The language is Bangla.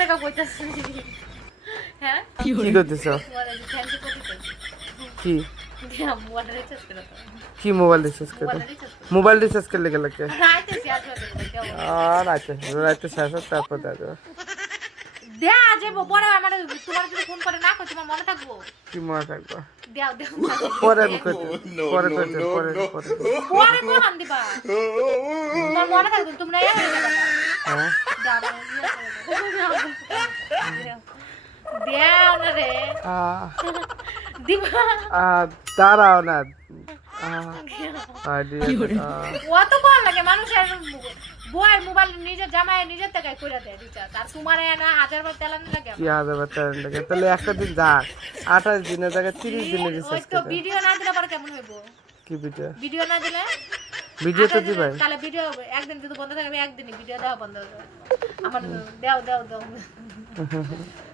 টাকা কইতাছি হ্যাঁ কি করতেছ কি মোবাইল রিচার্জ করে কি মোবাইল রিচার্জ করে মোবাইল রিচার্জ করে মোবাইল রিচার্জ করলে গেলে কে আজ আর আচ্ছা রাতে শেষ হোক তারপর দেখো দেয়া যে পরে আমার তোমার যদি ফোন করে না কই তোমার মনে থাকব কি মনে থাকব দেও দেও পরে আমি করতে পরে করতে পরে পরে পরে কোন দিবা তোমার মনে থাকবে তোমরা হ্যাঁ দাঁড়াও না কোন লাগে মানুষের বইয়ের মোবাইল নিজের জামাই নিজের টাকায় করে দেয় রিচার্জ আর তোমার না হাজার বার তেলানি লাগে কি হাজার বার টাকা লাগে তাহলে একটা দিন যাক আঠাশ দিনের জায়গায় তিরিশ দিনের রিচার্জ ভিডিও না দিলে পরে কেমন হইব কি ভিডিও ভিডিও না দিলে ভিডিও তো আঠাশ তাহলে ভিডিও একদিন যদি বন্ধ থাকে আমি একদিনই ভিডিও দেওয়া বন্ধ হবে আমার দেও দাও দেও।